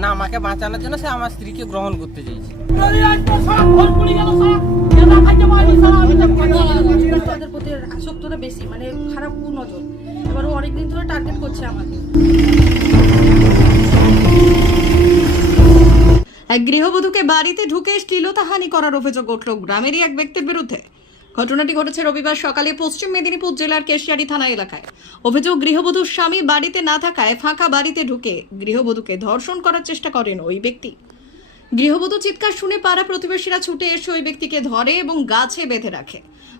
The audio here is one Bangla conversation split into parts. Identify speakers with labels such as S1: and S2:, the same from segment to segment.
S1: মানে আমাকে বাঁচানোর জন্য সে আমার স্ত্রীকে গ্রহণ করতে চাইছে।
S2: আসক্তটা বেশি মানে নজর ধরে টার্গেট করছে আমাকে
S3: এক গৃহবধূকে বাড়িতে ঢুকে শ্লীলতাহানি করার অভিযোগ উঠল গ্রামেরই এক ব্যক্তির বিরুদ্ধে। ঘটনাটি ঘটেছে রবিবার সকালে পশ্চিম মেদিনীপুর জেলার কেশিয়ারি থানা এলাকায়। অভিযোগ, গৃহবধূর স্বামী বাড়িতে না থাকায় ফাঁকা বাড়িতে ঢুকে গৃহবধূকে ধর্ষণ করার চেষ্টা করেন ওই ব্যক্তি। গৃহবধূ চিৎকার শুনে পাড়া প্রতিবেশীরা ছুটে এসে ওই ব্যক্তিকে ধরে এবং গাছে বেঁধে রাখে।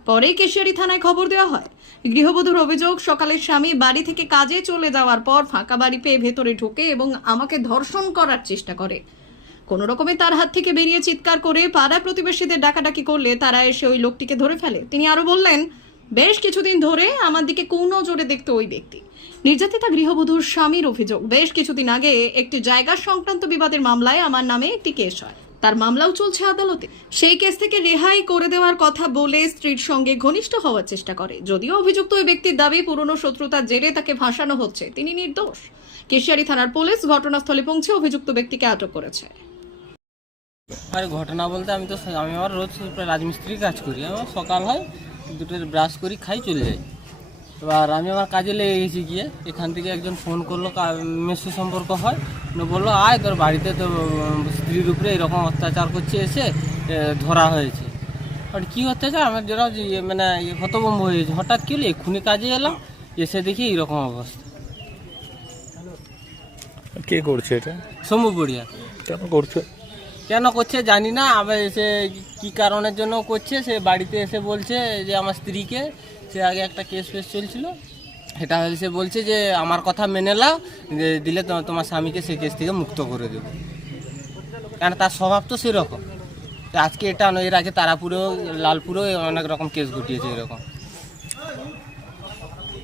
S3: পরে কেশিয়ারি থানায় খবর দেওয়া হয়, গৃহবধূর অভিযোগ, সকালে স্বামী বাড়ি থেকে কাজে চলে যাওয়ার পর ফাঁকা বাড়ি পেয়ে ভেতরে ঢোকে এবং আমাকে ধর্ষণ করার চেষ্টা করে। কোনো রকমে তার হাত থেকে বেরিয়ে চিৎকার করে পাড়া প্রতিবেশীদের ডাকাডাকি করলে তারা এসে ওই লোকটিকে ধরে ফেলে। তিনি আরও বললেন, বেশ কিছুদিন ধরে আমার দিকে কোনো জোরে দেখতো ওই ব্যক্তি। নির্যাতিতা গৃহবধূর স্বামীর অভিযোগ। বেশ কিছুদিন আগে একটি জায়গা সংক্রান্ত বিবাদের মামলায় আমার নামে একটি কেস হয়। তার মামলাও চলছে আদালতে। সেই কেস থেকে রেহাই করে দেওয়ার কথা বলে স্ত্রীর সঙ্গে ঘনিষ্ঠ হওয়ার চেষ্টা করে। যদিও অভিযুক্ত ওই ব্যক্তির দাবি পুরনো শত্রুতার জেরে তাকে ভাসানো হচ্ছে, তিনি নির্দোষ। কেশিয়ারি থানার পুলিশ ঘটনাস্থলে পৌঁছে অভিযুক্ত ব্যক্তিকে আটক করেছে।
S1: আর ঘটনা বলতে আমি তো আমি আমার রোজ রাজমিস্ত্রি কাজ করি। আমার সকাল হয় দুটো ব্রাশ করি খাই চলে যাই। এবার আমি আমার কাজে লেগে গেছি গিয়ে এখান থেকে একজন ফোন করল কা- সম্পর্ক হয়। বলল আয় তোর বাড়িতে তো স্ত্রীর উপরে এরকম অত্যাচার করছে এসে ধরা হয়েছে। আর কী অত্যাচার? আমার যেন যে ইয়ে মানে ইয়ে হতভম্ব হয়েছে হঠাৎ কি হলো? এক্ষুনি কাজে এলাম এসে দেখি এরকম অবস্থা।
S4: কে করছে এটা?
S1: সমু বড়িয়া
S4: কেন করছে?
S1: কেন করছে জানি না, আবার এসে কি কারণের জন্য করছে, সে বাড়িতে এসে বলছে যে আমার স্ত্রীকে, সে আগে একটা কেস ফেস চলছিল। সেটা হলে সে বলছে যে আমার কথা মেনে নাও দিলে তোমার স্বামীকে সেই কেস থেকে মুক্ত করে দেবো। কারণ তার স্বভাব তো সেরকম। আজকে এটা এর আগে তারাপুরেও, লালপুরেও অনেক রকম কেস ঘটিয়েছে এরকম।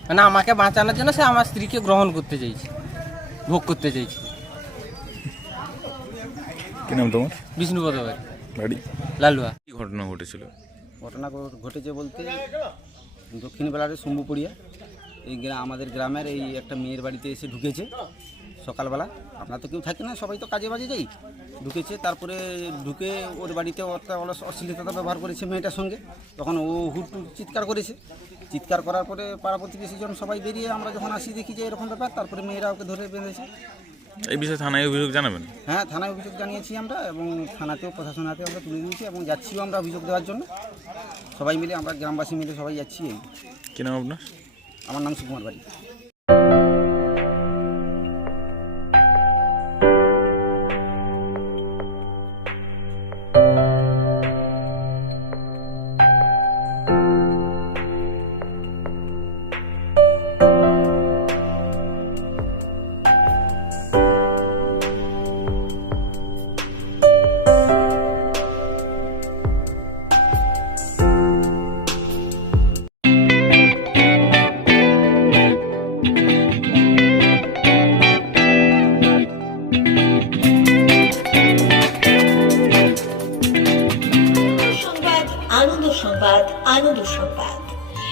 S1: মানে আমাকে বাঁচানোর জন্য সে আমার স্ত্রীকে গ্রহণ করতে চাইছে, ভোগ করতে চাইছে।
S4: কি নাম তোমার?
S1: বিষ্ণুপদ বাড়ি
S4: বাড়ি?
S1: লালুয়া।
S4: কি ঘটনা ঘটেছিল?
S5: ঘটনা ঘটেছে বলতে দক্ষিণ বেলারে শম্ভুপুরিয়া। এই গ্রা- আমাদের গ্রামের এই একটা মেয়ের বাড়িতে এসে ঢুকেছে সকালবেলা। আমরা তো কেউ থাকি না সবাই তো কাজে বাজে যাই। ঢুকেছে তারপরে ঢুকে ওর বাড়িতে একটা অশ্লীলতা ব্যবহার করেছে মেয়েটার সঙ্গে। তখন ও হুট চিৎকার করেছে। চিৎকার করার পরে পাড়া প্রতিবেশী জন সবাই বেরিয়ে আমরা যখন আসি দেখি যে এরকম ব্যাপার তারপরে মেয়েরা ওকে ধরে বেঁধেছে।
S4: এই বিষয়ে থানায় অভিযোগ জানাবেন?
S5: হ্যাঁ থানায় অভিযোগ জানিয়েছি আমরা এবং থানাতেও প্রশাসন হাতে আমরা তুলে দিয়েছি এবং যাচ্ছিও আমরা অভিযোগ দেওয়ার জন্য। সবাই মিলে আমরা গ্রামবাসী মিলে সবাই যাচ্ছি এই।
S4: কি নাম আপনার?
S5: আমার নাম সুকুমার বাড়ি।